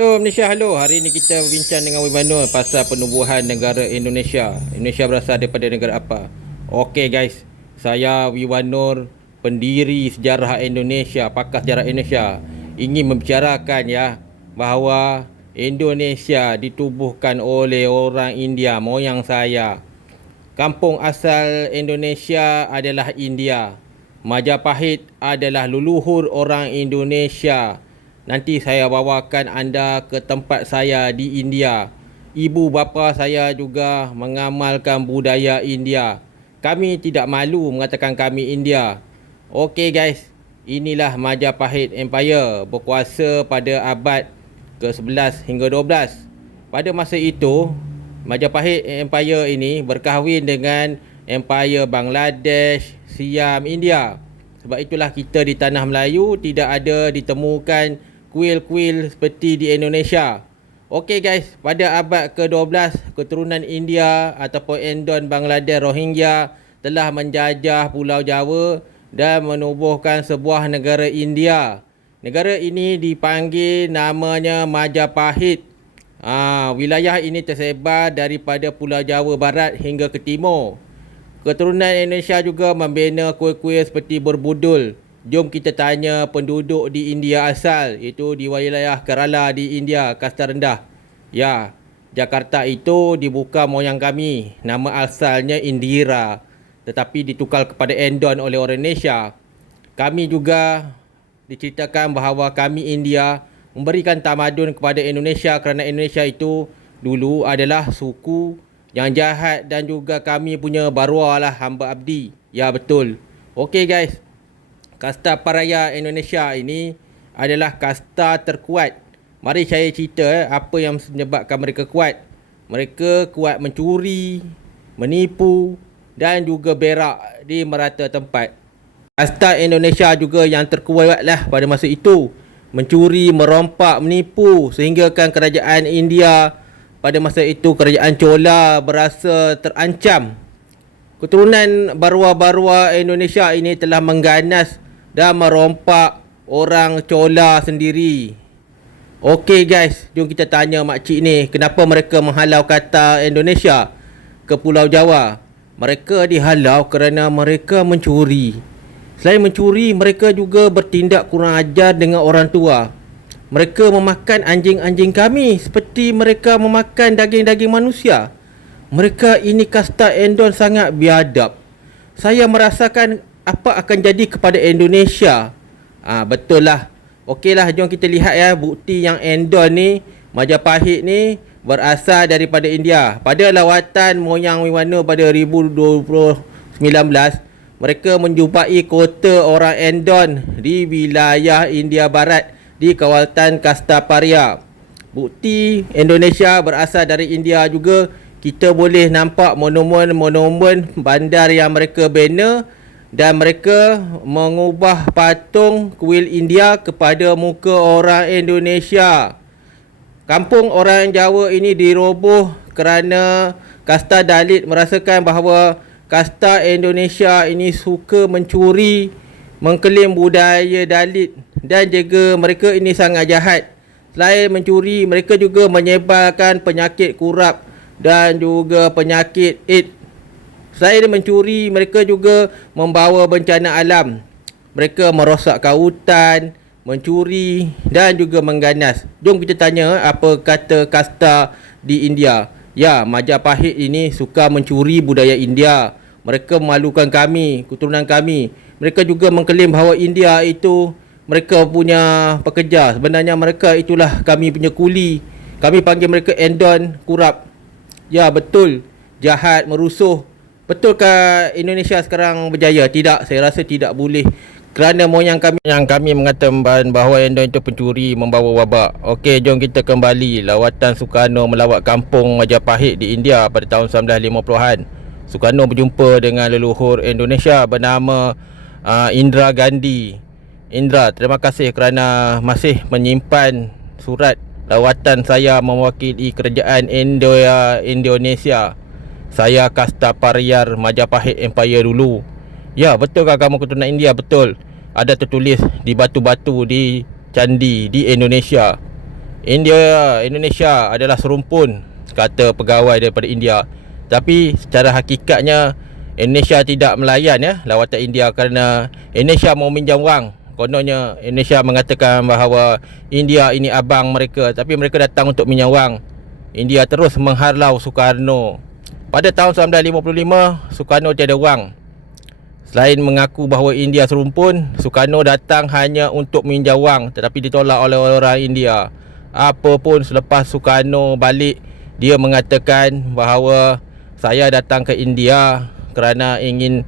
Hello Malaysia, hello. Hari ini kita berbincang dengan Wimanul pasal penubuhan negara Indonesia. Indonesia berasal daripada negara apa? Okey guys, saya Wimanul, pendiri sejarah Indonesia, pakar sejarah Indonesia, ingin membicarakan bahawa Indonesia ditubuhkan oleh orang India, moyang saya. Kampung asal Indonesia adalah India. Majapahit adalah leluhur orang Indonesia. Nanti saya bawakan anda ke tempat saya di India. Ibu bapa saya juga mengamalkan budaya India. Kami tidak malu mengatakan kami India. Okey guys, inilah Majapahit Empire berkuasa pada abad ke-11 hingga 12. Pada masa itu, Majapahit Empire ini berkahwin dengan Empire Bangladesh, Siam, India. Sebab itulah kita di tanah Melayu tidak ada ditemukan kuil-kuil seperti di Indonesia. Okey guys, pada abad ke-12, keturunan India ataupun Endon Bangladesh Rohingya telah menjajah Pulau Jawa dan menubuhkan sebuah negara India. Negara ini dipanggil namanya Majapahit. Wilayah ini tersebar daripada Pulau Jawa Barat hingga ke timur. Keturunan Indonesia juga membina kuil-kuil seperti Borobudur. Jom kita tanya penduduk di India asal, iaitu di wilayah Kerala di India, kasta rendah. Ya, Jakarta itu dibuka moyang kami. Nama asalnya Indira, tetapi ditukar kepada Endon oleh orang Indonesia. Kami juga diceritakan bahawa kami India memberikan tamadun kepada Indonesia kerana Indonesia itu dulu adalah suku yang jahat dan juga kami punya baruah lah hamba abdi. Ya betul. Okey guys, kasta Paraya Indonesia ini adalah kasta terkuat. Mari saya cerita apa yang menyebabkan mereka kuat. Mereka kuat mencuri, menipu dan juga berak di merata tempat. Kasta Indonesia juga yang terkuat lah pada masa itu. Mencuri, merompak, menipu sehinggakan kerajaan India pada masa itu, kerajaan Chola berasa terancam. Keturunan barua-barua Indonesia ini telah mengganas dan merompak orang Chola sendiri. Okey guys, jom kita tanya makcik ni, kenapa mereka menghalau kata Indonesia ke Pulau Jawa? Mereka dihalau kerana mereka mencuri. Selain mencuri, mereka juga bertindak kurang ajar dengan orang tua. Mereka memakan anjing-anjing kami seperti mereka memakan daging-daging manusia. Mereka ini kasta Endon sangat biadab. Saya merasakan apa akan jadi kepada Indonesia. Betul lah. Okeylah, jom kita lihat bukti yang Endon ni, Majapahit ni berasal daripada India. Pada lawatan moyang Wimanul pada 2019, mereka menjumpai kota orang Endon di wilayah India Barat di kawasan Kasta Paria. Bukti Indonesia berasal dari India juga. Kita boleh nampak monumen-monumen bandar yang mereka bina dan mereka mengubah patung kuil India kepada muka orang Indonesia. Kampung orang Jawa ini diroboh kerana kasta Dalit merasakan bahawa kasta Indonesia ini suka mencuri, mengklaim budaya Dalit dan juga mereka ini sangat jahat. Selain mencuri, mereka juga menyebarkan penyakit kurap dan juga penyakit AIDS. Selain mencuri, mereka juga membawa bencana alam. Mereka merosakkan hutan, mencuri dan juga mengganas. Jom kita tanya apa kata kasta di India. Ya, Majapahit ini suka mencuri budaya India. Mereka memalukan kami, keturunan kami. Mereka juga mengklaim bahawa India itu mereka punya pekerja. Sebenarnya mereka itulah kami punya kuli. Kami panggil mereka Endon kurap. Ya betul, jahat, merusuh. Betulkah Indonesia sekarang berjaya? Tidak, saya rasa tidak boleh. Kerana moyang kami mengatakan bahawa Endon itu pencuri, membawa wabak. Okey, jom kita kembali. Lawatan Soekarno melawat kampung Majapahit di India pada tahun 1950-an. Soekarno berjumpa dengan leluhur Indonesia bernama Indira Gandhi. Indra, terima kasih kerana masih menyimpan surat lawatan saya mewakili kerajaan Indonesia. Saya kasta Pariyar Majapahit Empire dulu. Ya, betulkah kamu keturunan India? Betul. Ada tertulis di batu-batu di candi di Indonesia. Indonesia adalah serumpun, kata pegawai daripada India. Tapi secara hakikatnya Indonesia tidak melayan lawatan India kerana Indonesia mau minjam wang. Kononnya Indonesia mengatakan bahawa India ini abang mereka, tapi mereka datang untuk minjam wang. India terus mengharlau Soekarno. Pada tahun 1955, Soekarno tiada wang. Selain mengaku bahawa India serumpun, Soekarno datang hanya untuk minjam wang, tetapi ditolak oleh orang India. Apapun selepas Soekarno balik, dia mengatakan bahawa saya datang ke India kerana ingin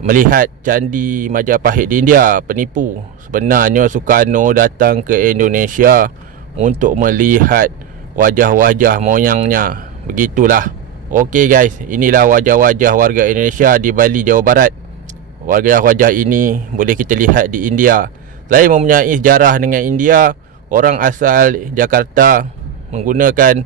melihat candi Majapahit di India. Penipu. Sebenarnya Soekarno datang ke Indonesia untuk melihat wajah-wajah moyangnya. Begitulah. Okey guys, inilah wajah-wajah warga Indonesia di Bali, Jawa Barat. Wajah-wajah ini boleh kita lihat di India. Selain mempunyai sejarah dengan India, orang asal Jakarta menggunakan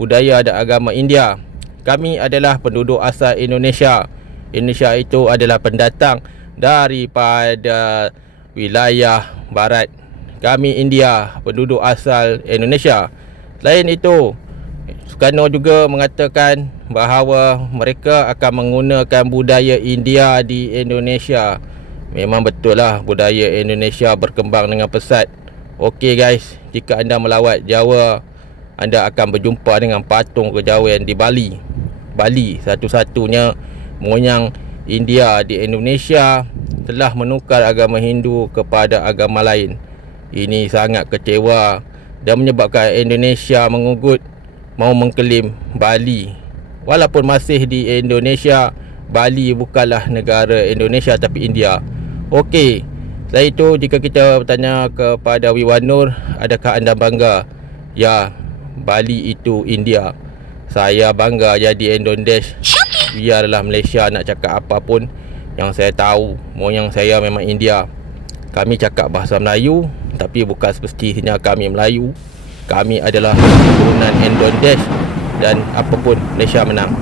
budaya dan agama India. Kami adalah penduduk asal Indonesia. Indonesia itu adalah pendatang daripada wilayah barat. Kami India, penduduk asal Indonesia. Selain itu, Soekarno juga mengatakan bahawa mereka akan menggunakan budaya India di Indonesia. Memang betul lah, budaya Indonesia berkembang dengan pesat. Okey guys, jika anda melawat Jawa, anda akan berjumpa dengan patung kejawen di Bali. Bali satu-satunya moyang India di Indonesia telah menukar agama Hindu kepada agama lain. Ini sangat kecewa dan menyebabkan Indonesia mengugut mau mengklaim Bali. Walaupun masih di Indonesia, Bali bukanlah negara Indonesia tapi India. Okey, selain itu jika kita bertanya kepada Wiwanur, adakah anda bangga? Ya, Bali itu India. Saya bangga jadi Indonesia. Biarlah Malaysia nak cakap apa pun, yang saya tahu moyang saya memang India. Kami cakap bahasa Melayu, tapi bukan semestinya kami Melayu. Kami adalah keturunan Indonesia dan apapun Malaysia menang.